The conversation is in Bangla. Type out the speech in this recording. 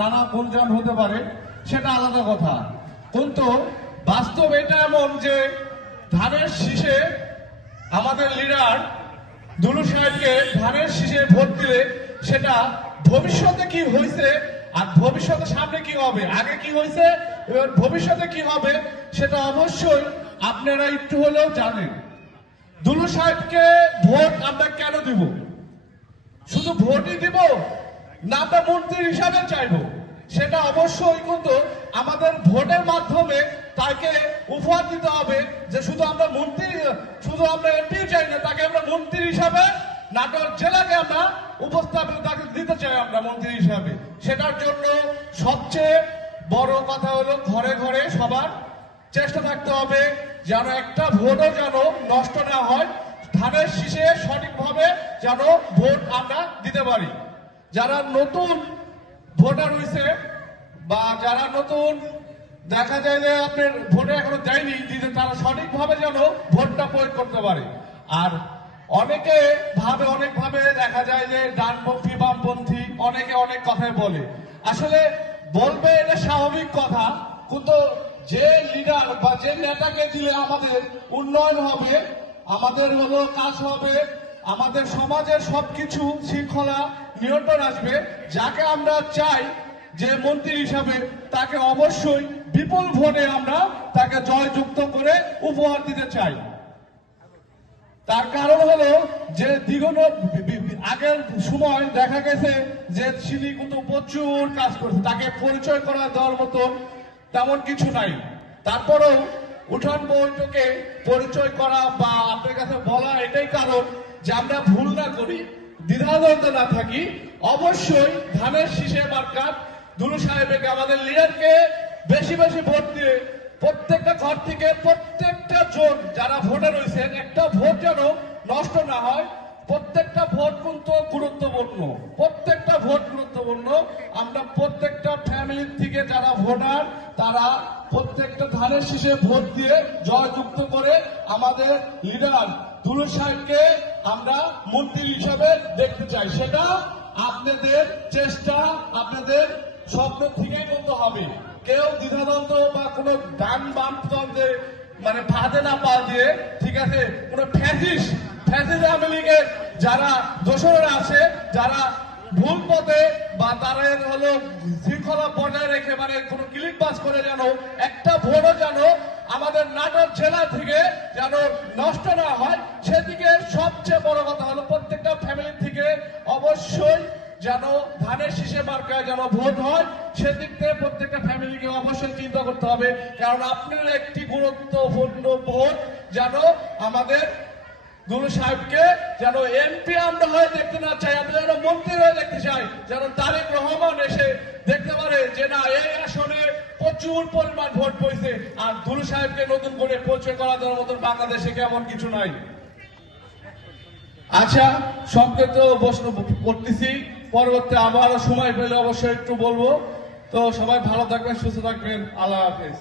নানা গুঞ্জন হতে পারে, সেটা আলাদা কথা। কিন্তু বাস্তব এটা এমন যে ধানের শীষে আমাদের লিডার দুলু সাহেবকে ধানের শীষে ভোট দিলে সেটা ভবিষ্যতে কি হয়েছে আর ভবিষ্যতে সামনে কি হবে, আগে কি হয়েছে এবার ভবিষ্যতে কি হবে সেটা অবশ্যই আপনারা একটু হলেও জানেন। দুলু সাহেবকে ভোট আমরা কেন দিব? শুধু ভোটই দিব না আমরা মন্ত্রী হিসাবে চাইবো? সেটা অবশ্যই কিন্তু আমাদের ভোটের মাধ্যমে তাকে উপহার দিতে হবে যে শুধু আমরা মন্ত্রী, শুধু আমরা এমপি চাই না, তাকে আমরা মন্ত্রী হিসাবে নাটোর জেলাকে আমরা উপস্থাপন তাকে দিতে চাই আমরা মন্ত্রী হিসাবে। সেটার জন্য সবচেয়ে বড় কথা হলো ঘরে ঘরে সবার চেষ্টা থাকতে হবে যেন একটা ভোটও যেন নষ্ট না হয়, ধানের শীষে সঠিকভাবে যেন ভোট আমরা দিতে পারি। যারা নতুন ভোটার হয়েছে বা যারা নতুন দেখা যায় যে আপনার ভোটে এখনো দেয়নি, দিতে তারা সঠিকভাবে যেন ভোটটা প্রয়োগ করতে পারে। আর অনেকভাবে দেখা যায় যে ডানপন্থী বামপন্থী অনেকে অনেক কথাই বলে, আসলে বলবে এটা স্বাভাবিক কথা, কিন্তু যে লিডার বা যে নেতাকে দিলে আমাদের উন্নয়ন হবে, আমাদের হলো কাজ হবে, আমাদের সমাজের সবকিছু শৃঙ্খলা নিয়ন্ত্রণ আসবে, যাকে আমরা চাই যে মন্ত্রী হিসাবে তাকে অবশ্যই বিপুল ভোটে আমরা তাকে জয়যুক্ত করে উপহার দিতে চাই। তার কারণ হলো যে আগের সময় দেখা গেছে যে তিনি কিন্তু প্রচুর কাজ করছে, তাকে পরিচয় করা দেওয়ার মতন তেমন কিছু নাই। তারপরেও উঠান বৈঠকে পরিচয় করা বা আপনার কাছে বলা এটাই কারণ যে আমরা ভুল না করি, দ্বিধাদ্বন্দ্ব না থাকি, অবশ্যই ধানের শীষে মার্কা দুলু সাহেবকে আমাদের লিডারকে বেশি বেশি ভোট দিয়ে প্রত্যেকটা ঘর থেকে প্রত্যেকটা জন যারা ভোটার রয়েছেন একটা ভোট যেন নষ্ট না হয়। প্রত্যেকটা ভোট কিন্তু গুরুত্বপূর্ণ, প্রত্যেকটা ভোট গুরুত্বপূর্ণ। আমরা প্রত্যেকটা ফ্যামিলির থেকে যারা ভোটার তারা প্রত্যেকটা ধানের শীষে ভোট দিয়ে জয়যুক্ত করে আমাদের লিডার দুলু সাহেবকে আমরা মন্ত্রী হিসাবে দেখতে চাই। সেটা আপনাদের চেষ্টা, আপনাদের স্বপ্ন থেকেই করতে হবে। কেউ দ্বিধাদ্বন্দ্ব বা কোনো ডান বাম দ্বন্দ্বে মানে ফাঁদে না পা দিয়ে, ঠিক আছে, কোনো ফ্যাসিস্ট আওয়ামী লীগের যারা দোসররা আছে, যারা ভুল পথে বা তারা হলো শৃঙ্খলা বজায় রেখে মানে কোনো ক্লিকবাজ করে যেন একটা ভোটও যেন আমাদের নাটোর জেলা থেকে যেন নষ্ট না হয়, সেদিকে সবচেয়ে বড় কথা হলো প্রত্যেকটা ফ্যামিলি থেকে অবশ্যই যেন ধানের শীষে মার্কায় যেন ভোট হয়, সেদিক থেকে প্রত্যেকটা ফ্যামিলিকে অবশ্যই চিন্তা করতে হবে। কারণ আপনার একটি গুরুত্বপূর্ণ ভোট যেন আমাদের দুলু সাহেবকে যেন এমপি আমরা হয়ে দেখতে না চাই, আমরা যেন মন্ত্রী হয়ে দেখতে চাই, যেন তারেক রহমান এসে দেখতে পারে যে না এই আসনে প্রচুর পরিমাণ ভোট পড়ছে আর দুলু সাহেবকে নতুন করে পরিচয় করা দেওয়ার মতন বাংলাদেশে কেমন কিছু নাই। আচ্ছা, সবকে তো প্রশ্ন করতেছি, পরবর্তী আবারও সময় পেলে অবশ্যই একটু বলবো। তো সবাই ভালো থাকবেন, সুস্থ থাকবেন, আল্লাহ হাফেজ।